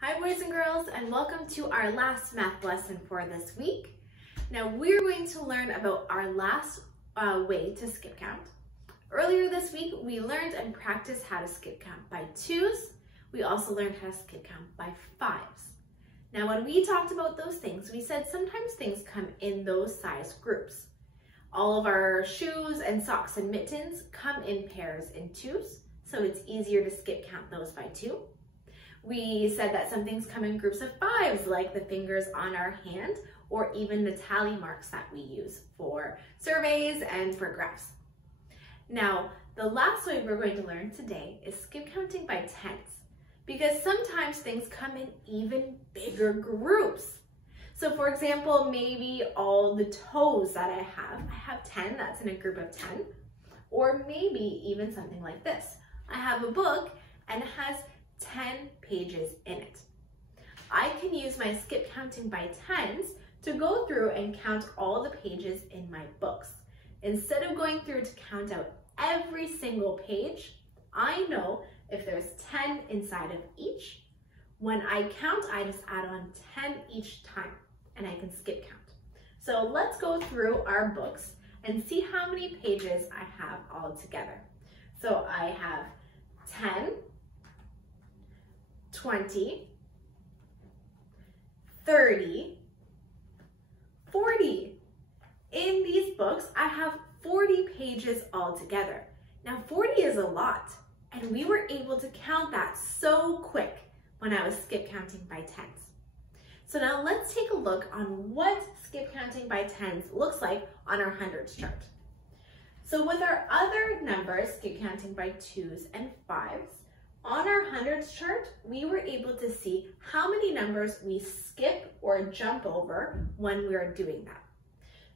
Hi boys and girls, and welcome to our last math lesson for this week. Now we're going to learn about our last way to skip count. Earlier this week, we learned and practiced how to skip count by twos. We also learned how to skip count by fives. Now when we talked about those things, we said sometimes things come in those size groups. All of our shoes and socks and mittens come in pairs in twos, so it's easier to skip count those by two. We said that some things come in groups of fives, like the fingers on our hand, or even the tally marks that we use for surveys and for graphs. Now, the last way we're going to learn today is skip counting by tens, because sometimes things come in even bigger groups. So for example, maybe all the toes that I have 10, that's in a group of 10, or maybe even something like this. I have a book and it has 10 pages in it. I can use my skip counting by tens to go through and count all the pages in my books. Instead of going through to count out every single page, I know if there's 10 inside of each. When I count, I just add on 10 each time and I can skip count. So let's go through our books and see how many pages I have all together. So I have 10, 20, 30, 40. In these books, I have 40 pages altogether. Now 40 is a lot, and we were able to count that so quick when I was skip counting by tens. So now let's take a look on what skip counting by tens looks like on our hundreds chart. So with our other numbers, skip counting by twos and fives, on our hundreds chart, we were able to see how many numbers we skip or jump over when we are doing that.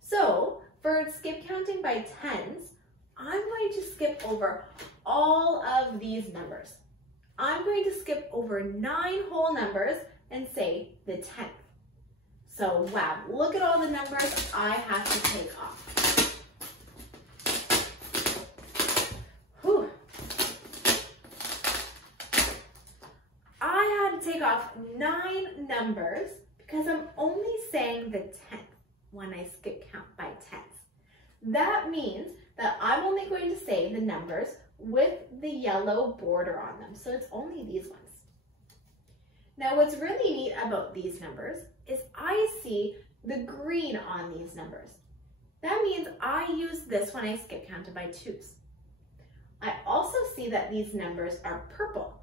So for skip counting by tens, I'm going to skip over all of these numbers. I'm going to skip over 9 whole numbers and say the 10th. So wow, look at all the numbers I have to take off. Take off 9 numbers because I'm only saying the 10th when I skip count by tens. That means that I'm only going to say the numbers with the yellow border on them. So it's only these ones. Now what's really neat about these numbers is I see the green on these numbers. That means I use this when I skip counted by twos. I also see that these numbers are purple.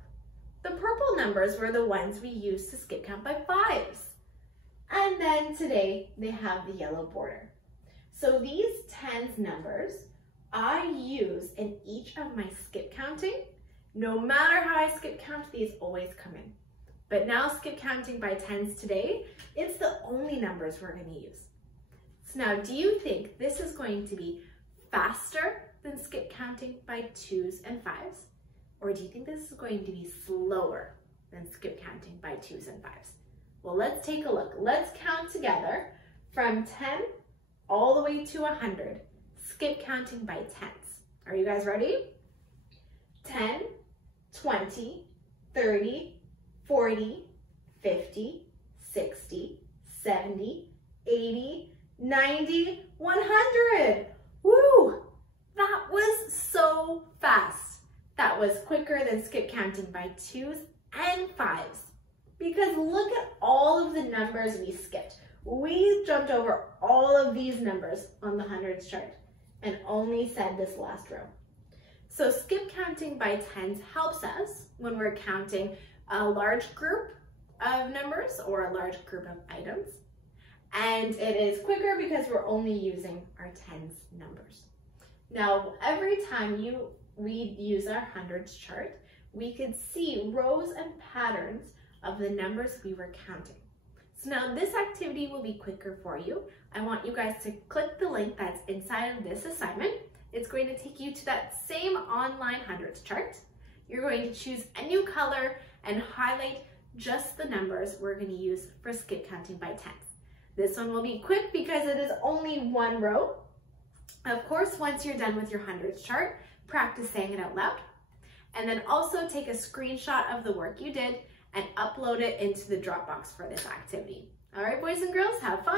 The purple numbers were the ones we used to skip count by fives. And then today they have the yellow border. So these tens numbers I use in each of my skip counting. No matter how I skip count, these always come in. But now skip counting by tens today, it's the only numbers we're going to use. So now do you think this is going to be faster than skip counting by twos and fives? Or do you think this is going to be slower than skip counting by twos and fives? Well, let's take a look. Let's count together from 10 all the way to 100, skip counting by tens. Are you guys ready? 10, 20, 30, 40, 50, 60, 70, 80, 90, 100. Woo! That was so fast. That was quicker than skip counting by twos and fives. Because look at all of the numbers we skipped. We jumped over all of these numbers on the hundreds chart and only said this last row. So skip counting by tens helps us when we're counting a large group of numbers or a large group of items. And it is quicker because we're only using our tens numbers. Now, every time we use our hundreds chart, we could see rows and patterns of the numbers we were counting. So now this activity will be quicker for you. I want you guys to click the link that's inside of this assignment. It's going to take you to that same online hundreds chart. You're going to choose a new color and highlight just the numbers we're going to use for skip counting by tens. This one will be quick because it is only one row. Of course, once you're done with your hundreds chart, practice saying it out loud. And then also take a screenshot of the work you did and upload it into the Dropbox for this activity. All right, boys and girls, have fun.